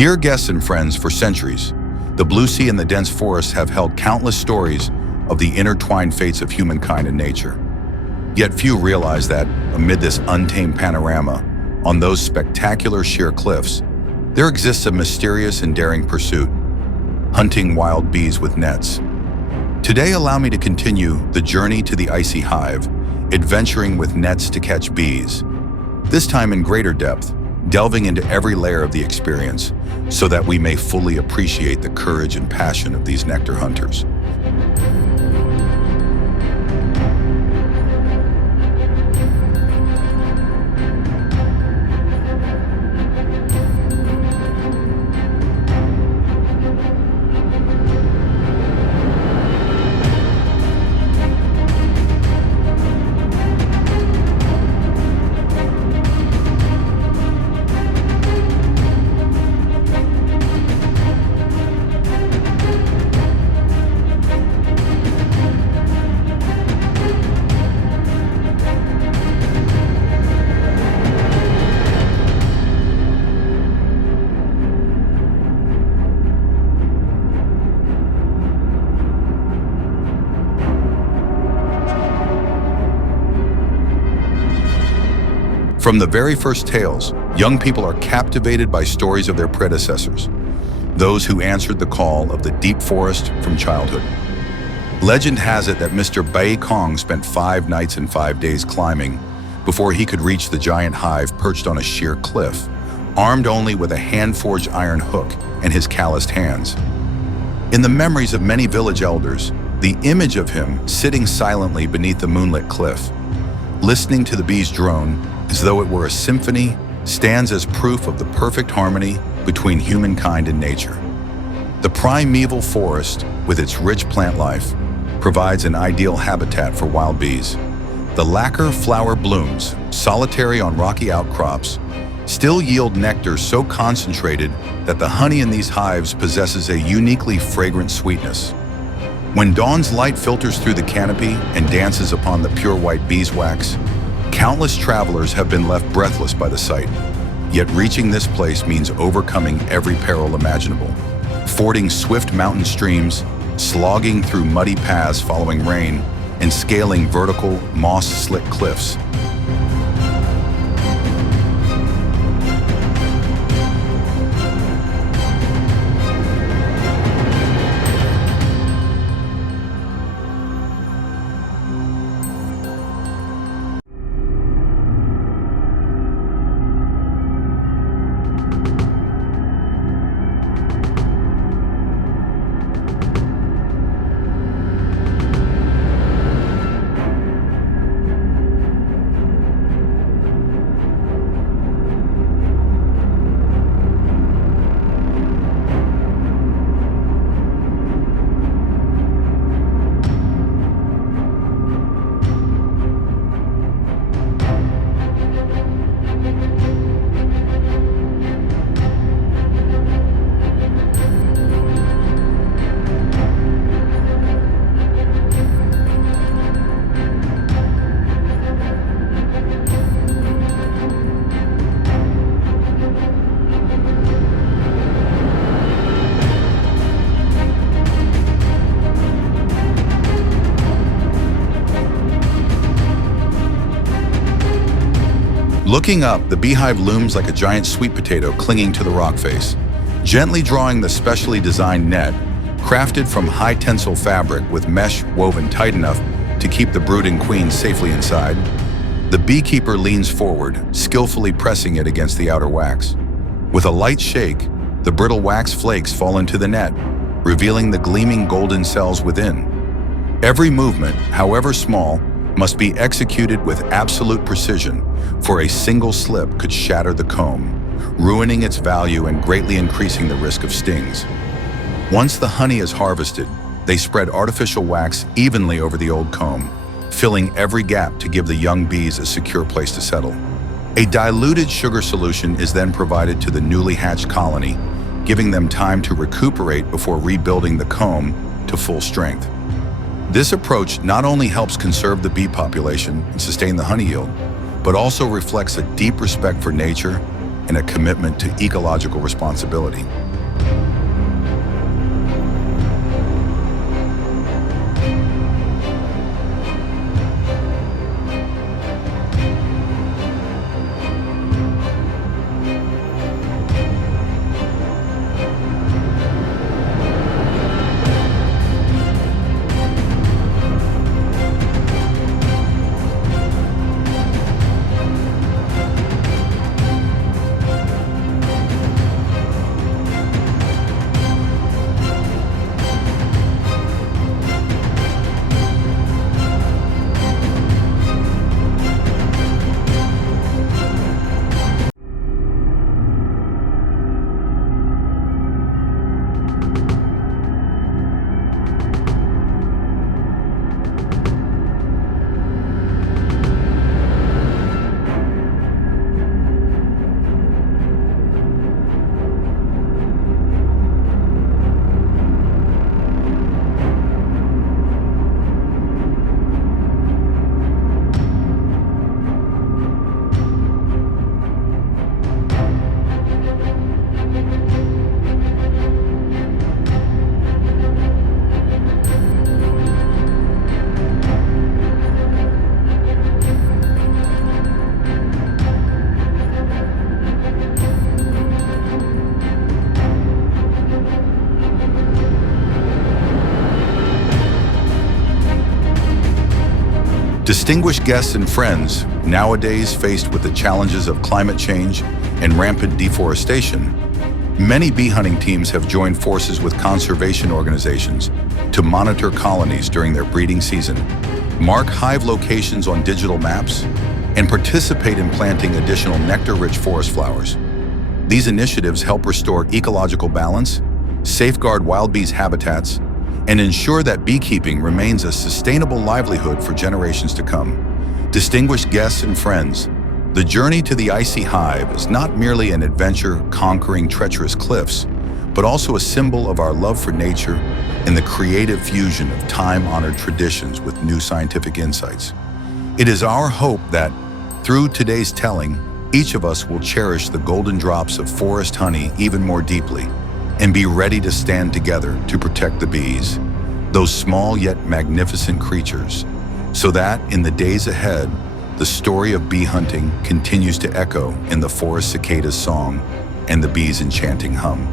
Dear guests and friends, for centuries, the blue sea and the dense forests have held countless stories of the intertwined fates of humankind and nature. Yet few realize that, amid this untamed panorama, on those spectacular sheer cliffs, there exists a mysterious and daring pursuit: hunting wild bees with nets. Today, allow me to continue the journey to the icy hive, adventuring with nets to catch bees. This time in greater depth, delving into every layer of the experience, so that we may fully appreciate the courage and passion of these nectar hunters. From the very first tales, young people are captivated by stories of their predecessors, those who answered the call of the deep forest from childhood. Legend has it that Mr. Bai Kong spent 5 nights and 5 days climbing before he could reach the giant hive perched on a sheer cliff, armed only with a hand-forged iron hook and his calloused hands. In the memories of many village elders, the image of him sitting silently beneath the moonlit cliff, listening to the bees drone as though it were a symphony, stands as proof of the perfect harmony between humankind and nature. The primeval forest, with its rich plant life, provides an ideal habitat for wild bees. The lacquer flower blooms, solitary on rocky outcrops, still yield nectar so concentrated that the honey in these hives possesses a uniquely fragrant sweetness. When dawn's light filters through the canopy and dances upon the pure white beeswax, countless travelers have been left breathless by the sight. Yet reaching this place means overcoming every peril imaginable, fording swift mountain streams, slogging through muddy paths following rain, and scaling vertical, moss-slick cliffs. Looking up, the beehive looms like a giant sweet potato clinging to the rock face, gently drawing the specially designed net, crafted from high tensile fabric with mesh woven tight enough to keep the brooding queen safely inside. The beekeeper leans forward, skillfully pressing it against the outer wax. With a light shake, the brittle wax flakes fall into the net, revealing the gleaming golden cells within. Every movement, however small, must be executed with absolute precision, for a single slip could shatter the comb, ruining its value and greatly increasing the risk of stings. Once the honey is harvested, they spread artificial wax evenly over the old comb, filling every gap to give the young bees a secure place to settle. A diluted sugar solution is then provided to the newly hatched colony, giving them time to recuperate before rebuilding the comb to full strength. This approach not only helps conserve the bee population and sustain the honey yield, but also reflects a deep respect for nature and a commitment to ecological responsibility. Distinguished guests and friends, nowadays faced with the challenges of climate change and rampant deforestation, many bee hunting teams have joined forces with conservation organizations to monitor colonies during their breeding season, mark hive locations on digital maps, and participate in planting additional nectar-rich forest flowers. These initiatives help restore ecological balance, safeguard wild bees' habitats, and ensure that beekeeping remains a sustainable livelihood for generations to come. Distinguished guests and friends, the journey to the icy hive is not merely an adventure conquering treacherous cliffs, but also a symbol of our love for nature and the creative fusion of time-honored traditions with new scientific insights. It is our hope that, through today's telling, each of us will cherish the golden drops of forest honey even more deeply and be ready to stand together to protect the bees, those small yet magnificent creatures, so that in the days ahead, the story of bee hunting continues to echo in the forest cicada's song and the bees' enchanting hum.